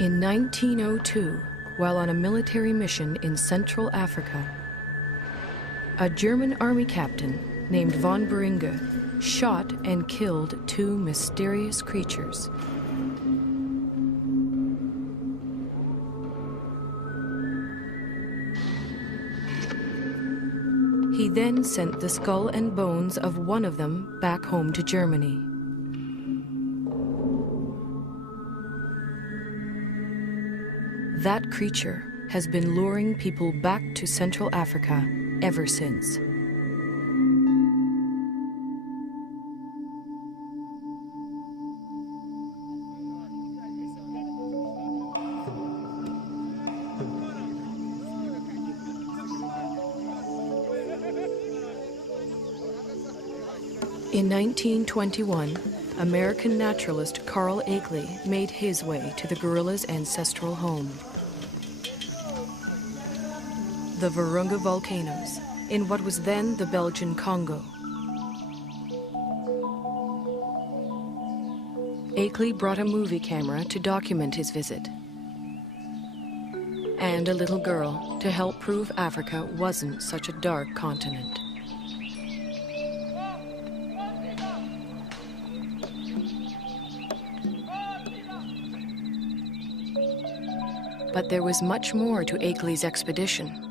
In 1902, while on a military mission in Central Africa, a German army captain named von Beringe shot and killed two mysterious creatures. He then sent the skull and bones of one of them back home to Germany. That creature has been luring people back to Central Africa ever since. In 1921, American naturalist Carl Akeley made his way to the gorilla's ancestral home. The Virunga volcanoes, in what was then the Belgian Congo. Akeley brought a movie camera to document his visit, and a little girl to help prove Africa wasn't such a dark continent. But there was much more to Akeley's expedition.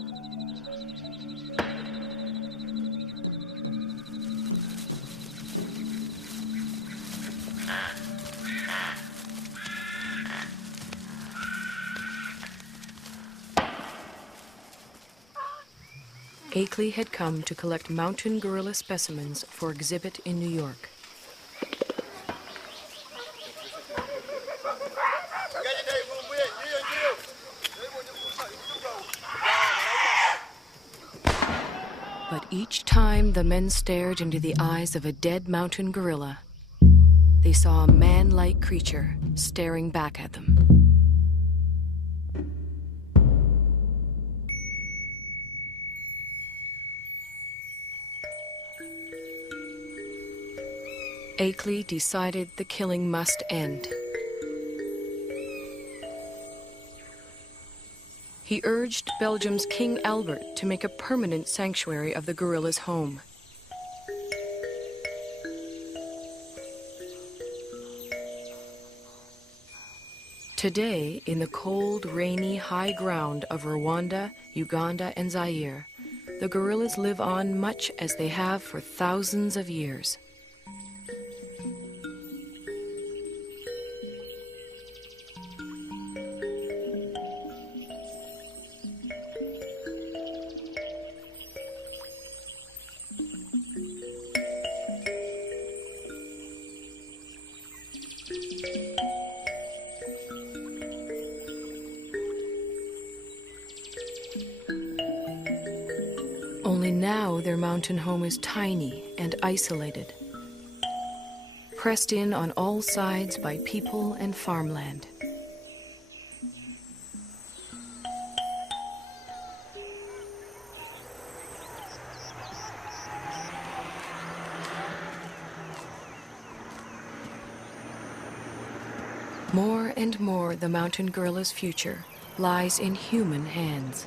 Akeley had come to collect mountain gorilla specimens for exhibit in New York. But each time the men stared into the eyes of a dead mountain gorilla, they saw a man-like creature staring back at them. Akeley decided the killing must end. He urged Belgium's King Albert to make a permanent sanctuary of the gorilla's home. Today, in the cold, rainy high ground of Rwanda, Uganda, and Zaire, the gorillas live on much as they have for thousands of years. Only now their mountain home is tiny and isolated, pressed in on all sides by people and farmland. More and more, the mountain gorilla's future lies in human hands.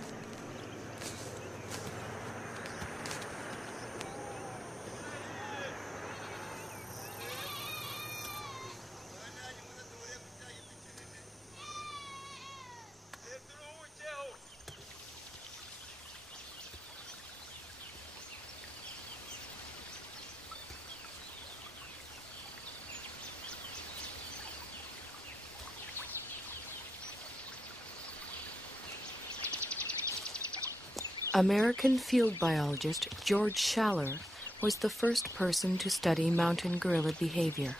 American field biologist George Schaller was the first person to study mountain gorilla behavior.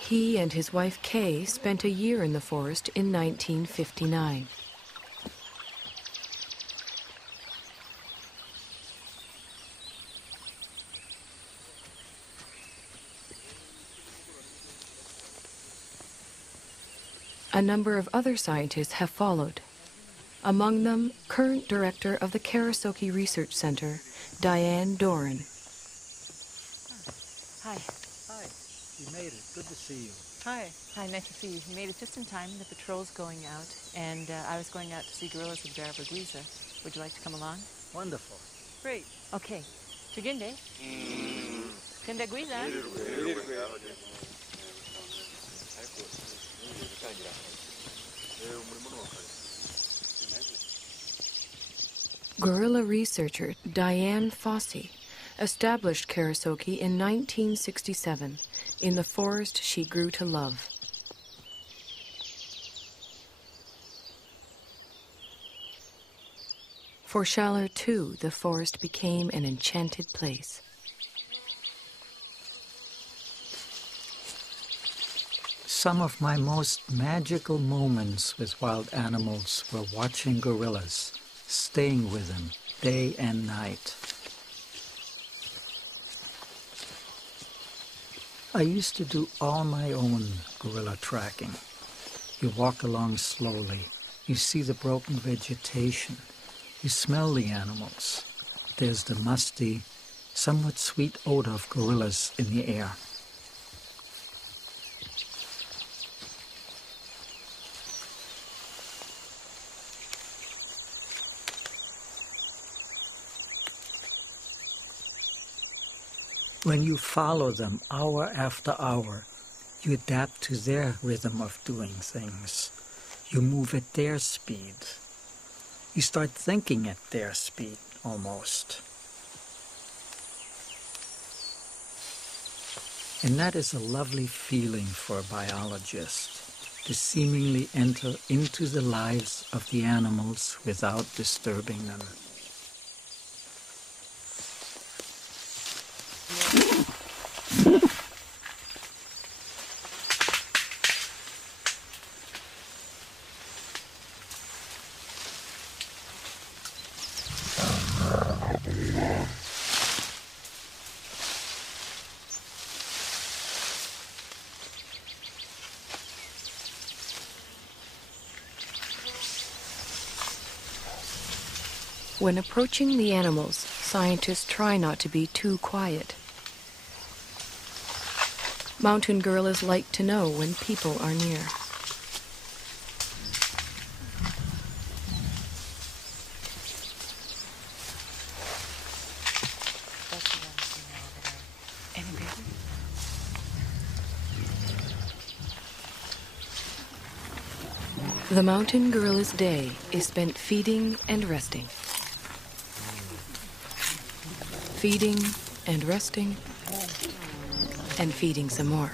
He and his wife Kay spent a year in the forest in 1959. A number of other scientists have followed. Among them, current director of the Karasoke Research Center, Diane Doran. Hi. Hi, you made it. Good to see you. Hi. Hi, nice to see you. You made it just in time. The patrol's going out, and I was going out to see gorillas with Guiza. Would you like to come along? Wonderful. Great. Okay. Tugende. Kende Guiza. Gorilla researcher Diane Fossey established Karasoke in 1967 in the forest she grew to love. For Schaller, too, the forest became an enchanted place. Some of my most magical moments with wild animals were watching gorillas, staying with them day and night. I used to do all my own gorilla tracking. You walk along slowly, you see the broken vegetation, you smell the animals. There's the musty, somewhat sweet odor of gorillas in the air. When you follow them hour after hour, you adapt to their rhythm of doing things. You move at their speed. You start thinking at their speed, almost. And that is a lovely feeling for a biologist, to seemingly enter into the lives of the animals without disturbing them. When approaching the animals, scientists try not to be too quiet. Mountain gorillas like to know when people are near. The mountain gorilla's day is spent feeding and resting. Feeding and resting, and feeding some more.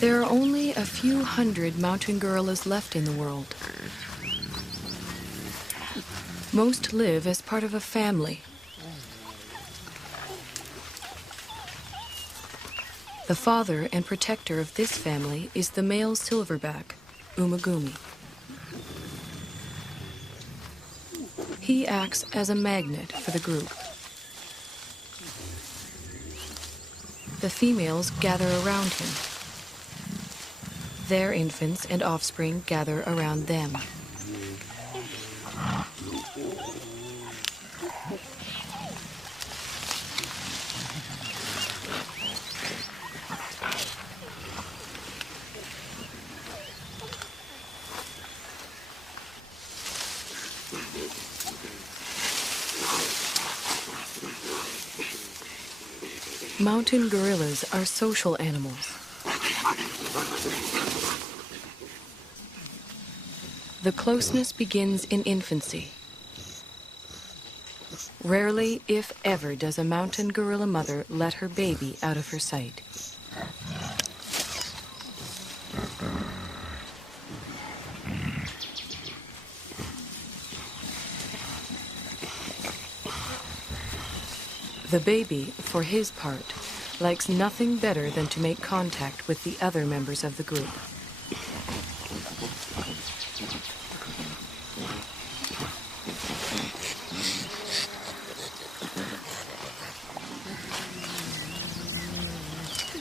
There are only a few hundred mountain gorillas left in the world. Most live as part of a family. The father and protector of this family is the male silverback, Umagumi. He acts as a magnet for the group. The females gather around him. Their infants and offspring gather around them. Mountain gorillas are social animals. The closeness begins in infancy. Rarely, if ever, does a mountain gorilla mother let her baby out of her sight. The baby, for his part, likes nothing better than to make contact with the other members of the group.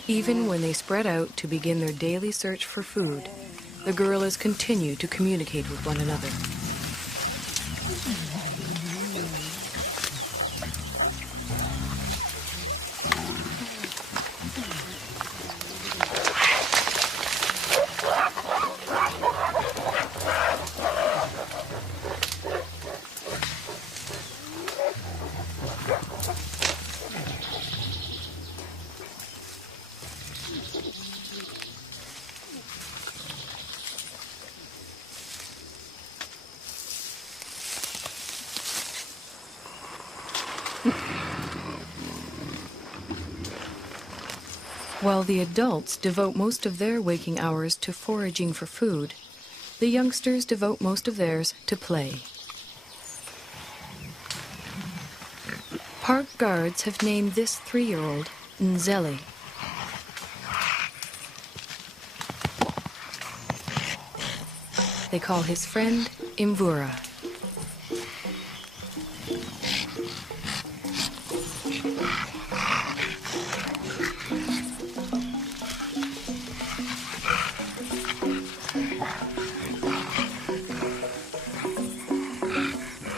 Even when they spread out to begin their daily search for food, the gorillas continue to communicate with one another. While the adults devote most of their waking hours to foraging for food, the youngsters devote most of theirs to play. Park guards have named this 3-year-old Nzeli. They call his friend Imvura.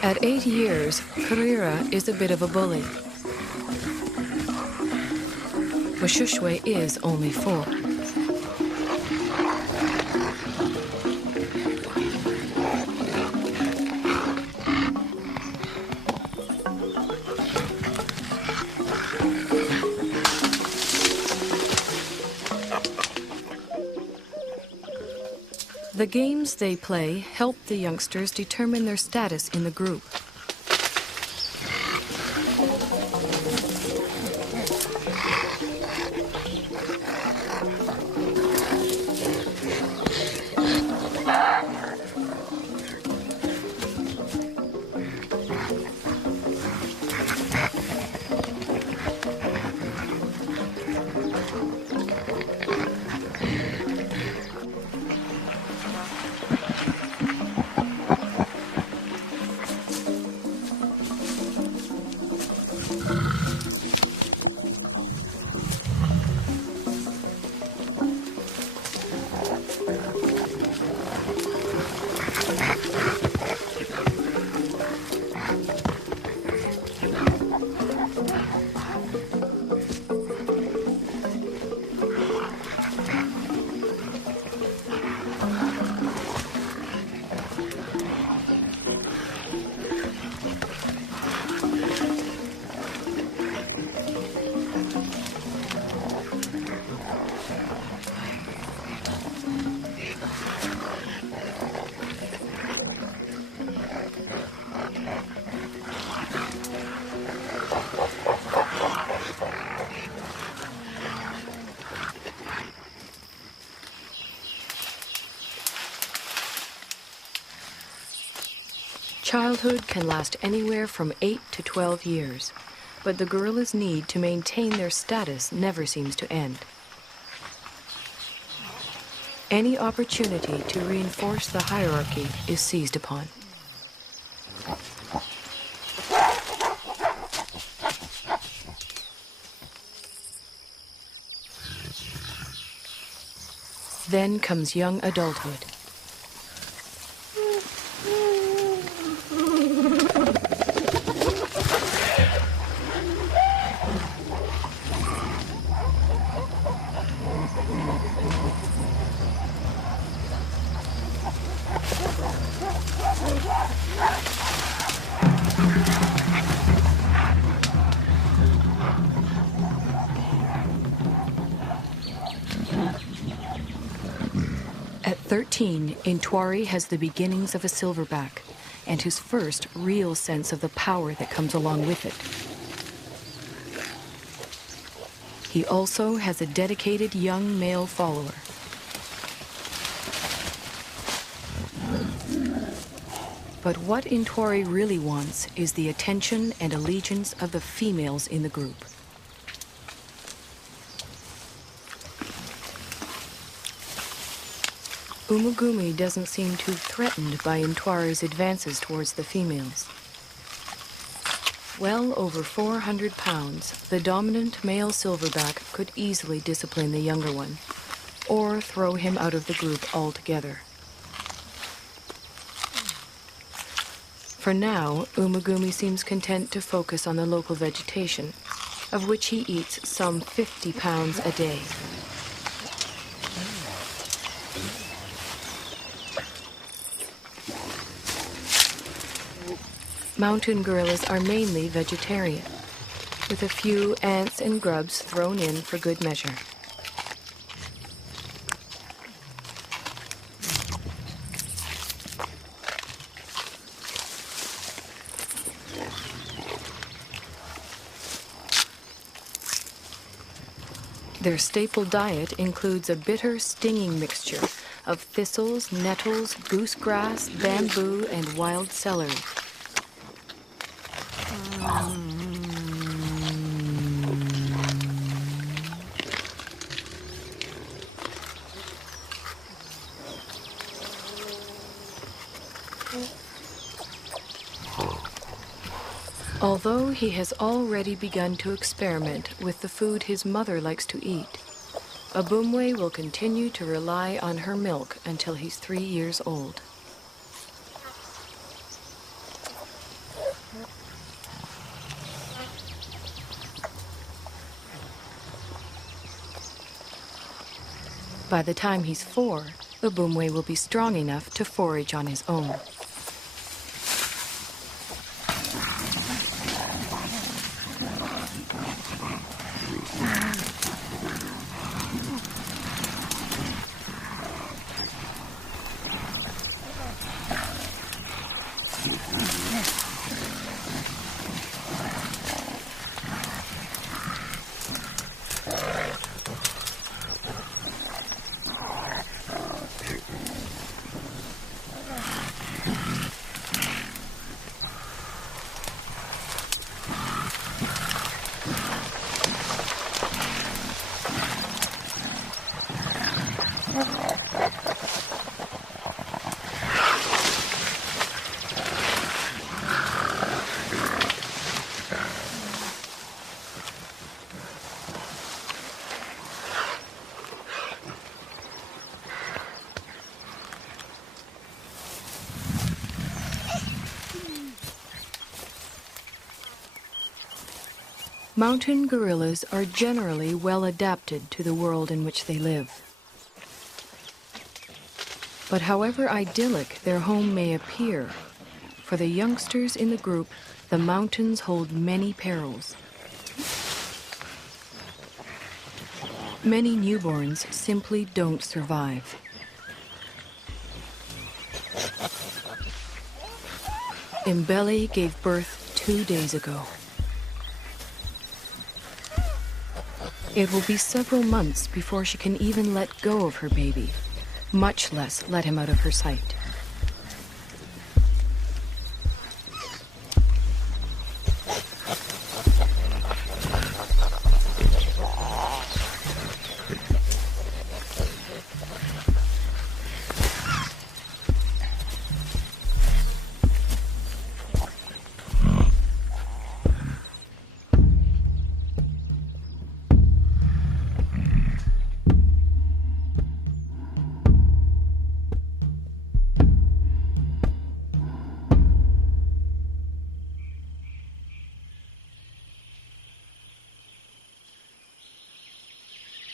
At 8 years, Karira is a bit of a bully. Washushwe is only 4. The games they play help the youngsters determine their status in the group. Childhood can last anywhere from 8 to 12 years, but the gorillas' need to maintain their status never seems to end. Any opportunity to reinforce the hierarchy is seized upon. Then comes young adulthood. At 13, Intwari has the beginnings of a silverback and his first real sense of the power that comes along with it. He also has a dedicated young male follower. But what Intwari really wants is the attention and allegiance of the females in the group. Umugumi doesn't seem too threatened by Intwari's advances towards the females. Well over 400 pounds, the dominant male silverback could easily discipline the younger one, or throw him out of the group altogether. For now, Umugumi seems content to focus on the local vegetation, of which he eats some 50 pounds a day. Mountain gorillas are mainly vegetarian, with a few ants and grubs thrown in for good measure. Their staple diet includes a bitter, stinging mixture of thistles, nettles, goosegrass, bamboo, and wild celery. Although he has already begun to experiment with the food his mother likes to eat, Abumwe will continue to rely on her milk until he's 3 years old. By the time he's 4, Abumwe will be strong enough to forage on his own. Mountain gorillas are generally well adapted to the world in which they live. But however idyllic their home may appear, for the youngsters in the group, the mountains hold many perils. Many newborns simply don't survive. Mbele gave birth 2 days ago. It will be several months before she can even let go of her baby, much less let him out of her sight.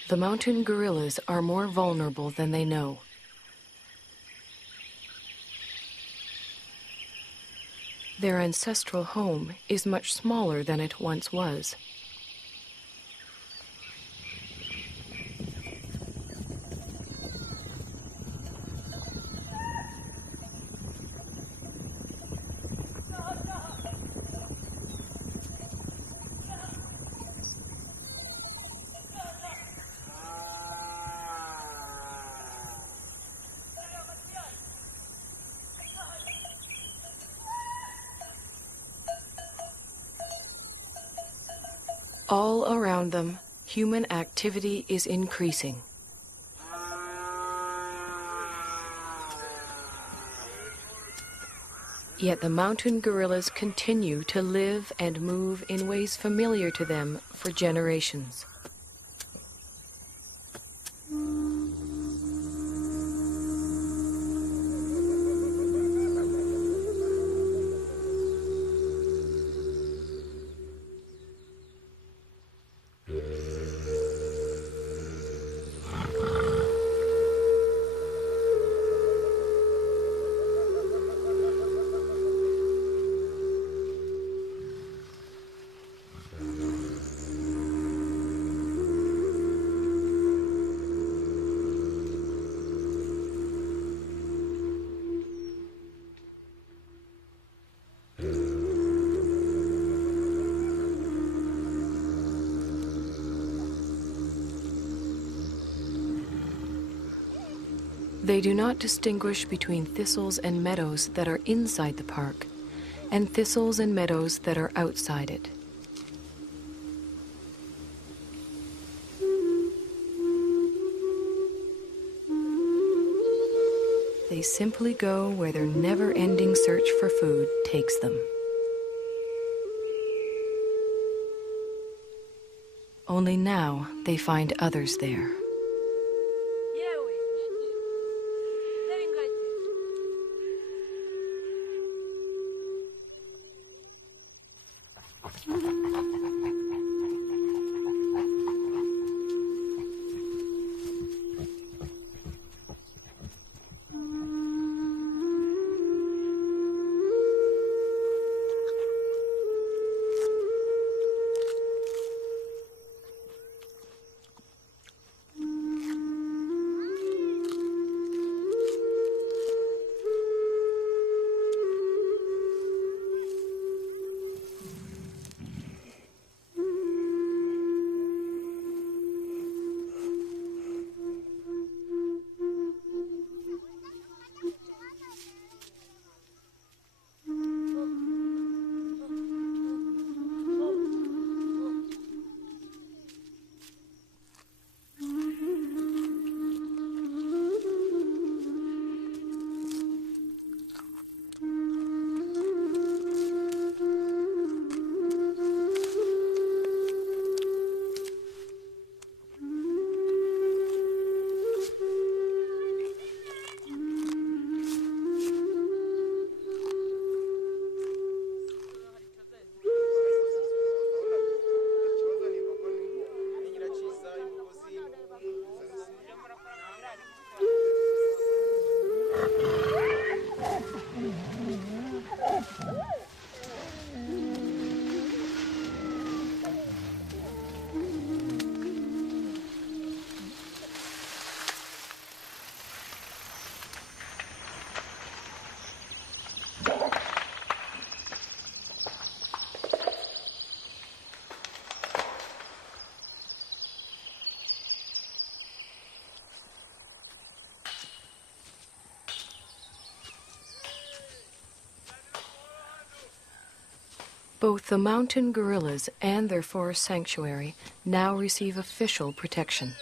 The mountain gorillas are more vulnerable than they know. Their ancestral home is much smaller than it once was. All around them, human activity is increasing. Yet the mountain gorillas continue to live and move in ways familiar to them for generations. They do not distinguish between thistles and meadows that are inside the park and thistles and meadows that are outside it. They simply go where their never-ending search for food takes them. Only now they find others there. Both the mountain gorillas and their forest sanctuary now receive official protection.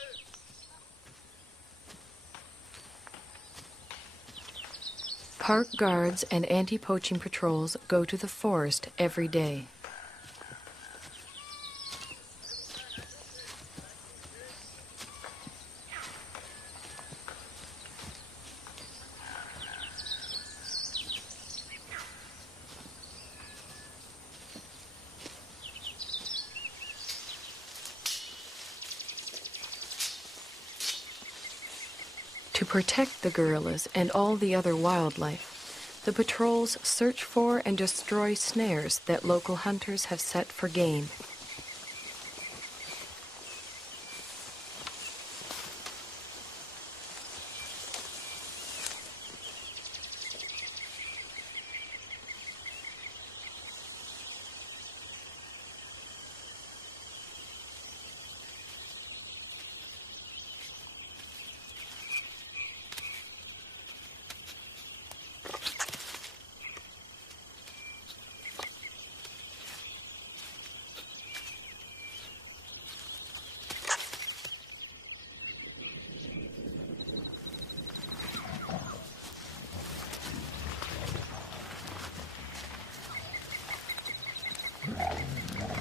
Park guards and anti-poaching patrols go to the forest every day. To protect the gorillas and all the other wildlife, the patrols search for and destroy snares that local hunters have set for game.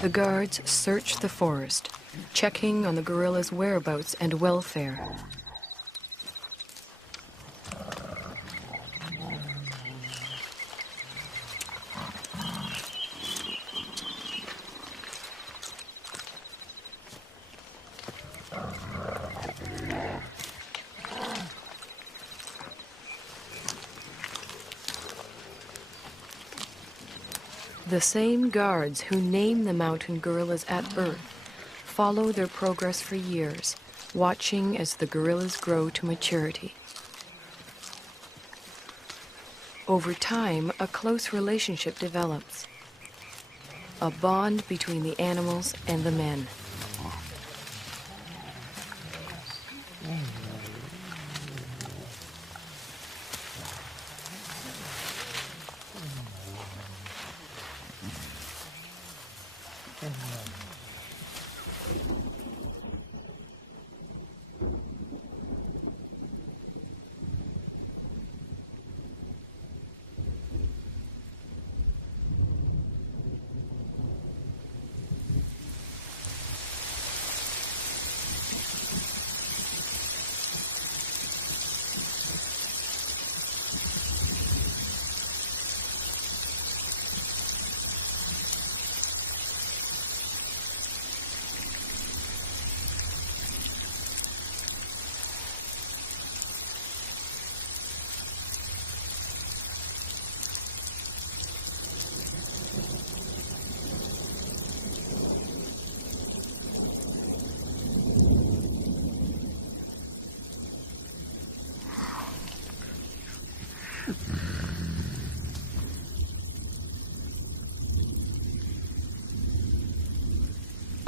The guards search the forest, checking on the gorillas' whereabouts and welfare. The same guards who name the mountain gorillas at birth follow their progress for years, watching as the gorillas grow to maturity. Over time, a close relationship develops, a bond between the animals and the men.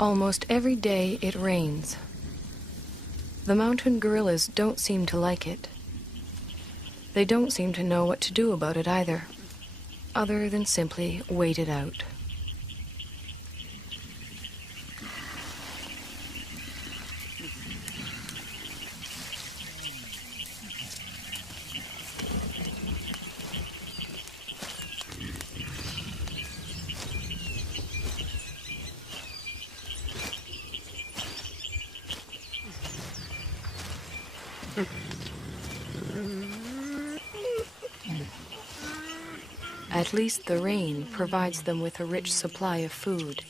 Almost every day it rains. The mountain gorillas don't seem to like it. They don't seem to know what to do about it either, other than simply wait it out. At least the rain provides them with a rich supply of food.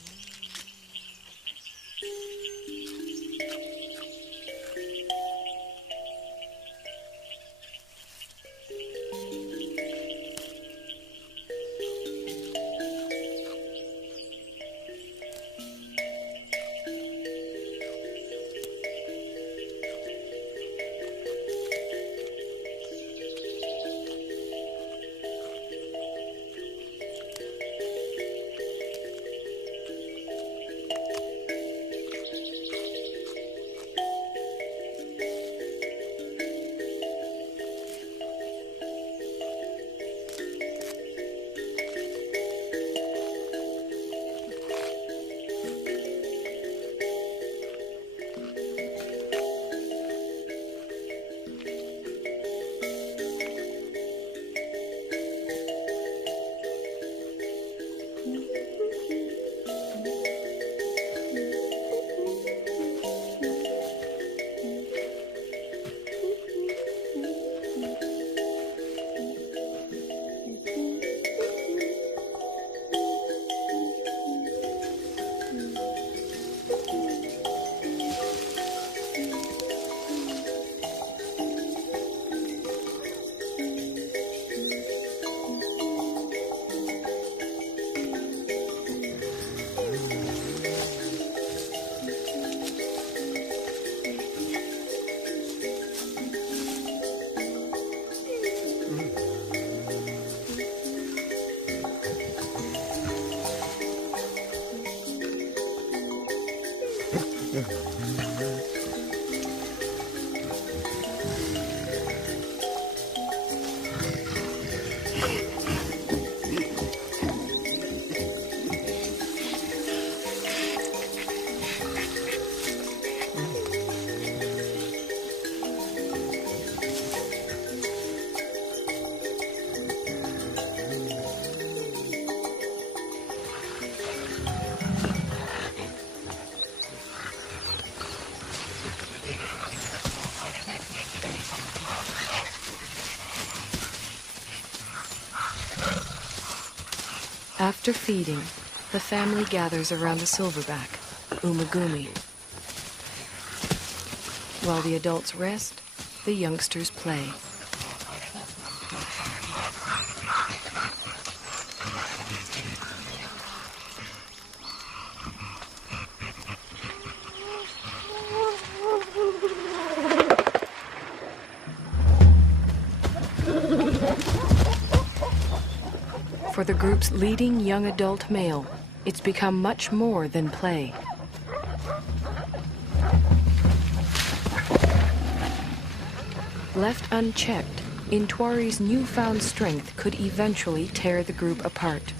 After feeding, the family gathers around the silverback, Umagumi. While the adults rest, the youngsters play. For the group's leading young adult male, it's become much more than play. Left unchecked, Intwari's newfound strength could eventually tear the group apart.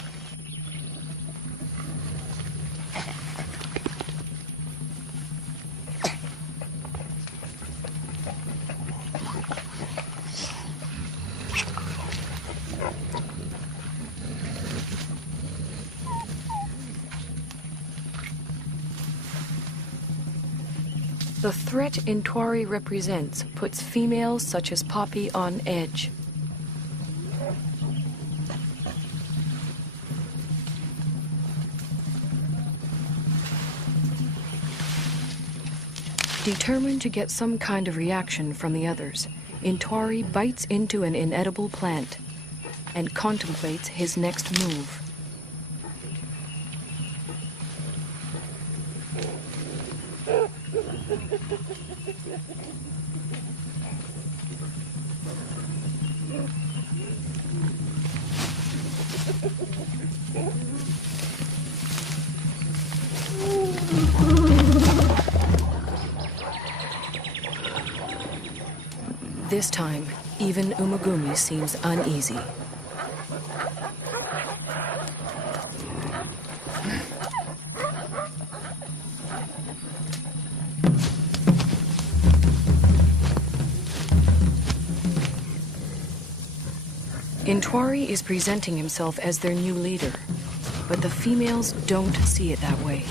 The threat Intwari represents puts females such as Poppy on edge. Determined to get some kind of reaction from the others, Intwari bites into an inedible plant and contemplates his next move. This time, even Umagumi seems uneasy. Intwari is presenting himself as their new leader, but the females don't see it that way.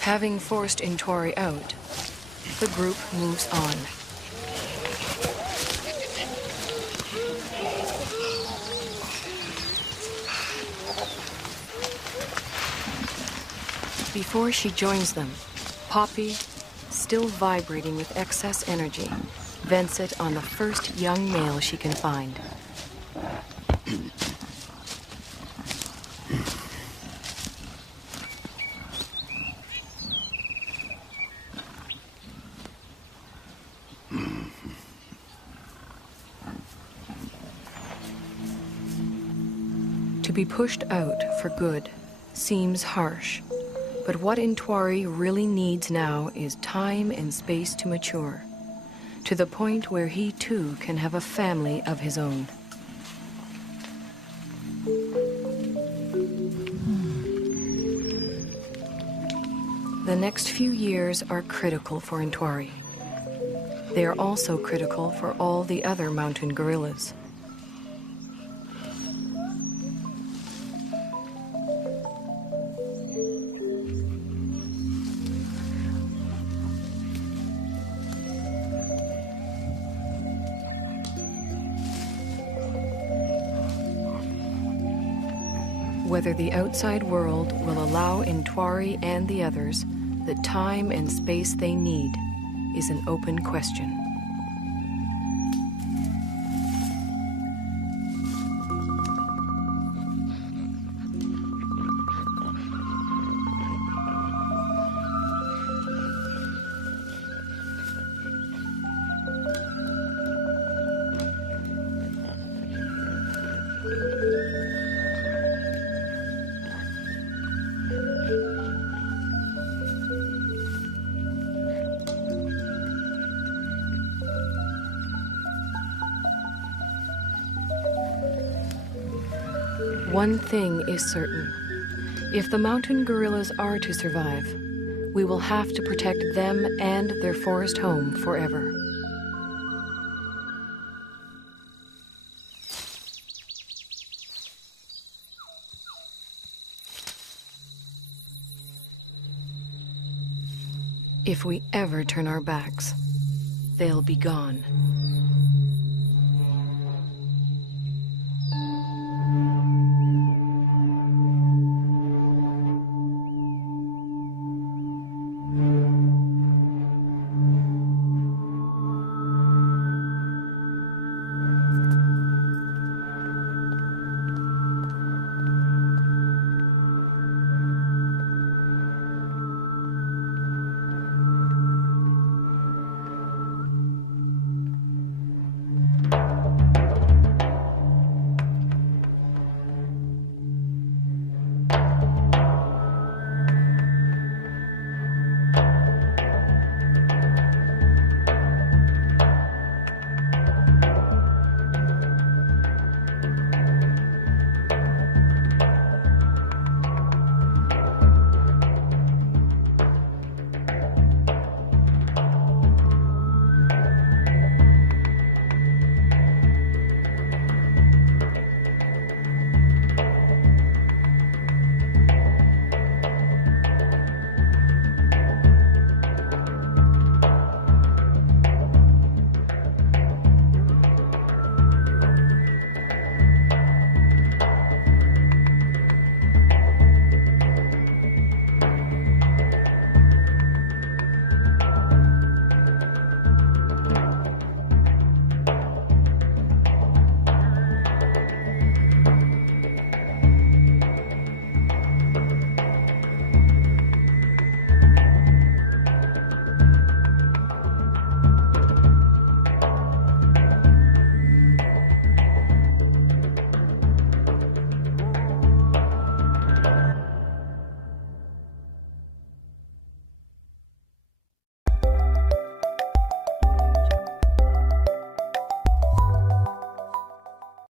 Having forced Intwari out, the group moves on. Before she joins them, Poppy, still vibrating with excess energy, vents it on the first young male she can find. To be pushed out for good seems harsh, but what Intwari really needs now is time and space to mature, to the point where he too can have a family of his own. The next few years are critical for Intwari. They are also critical for all the other mountain gorillas. Whether the outside world will allow Intwari and the others the time and space they need is an open question. One thing is certain. If the mountain gorillas are to survive, we will have to protect them and their forest home forever. If we ever turn our backs, they'll be gone.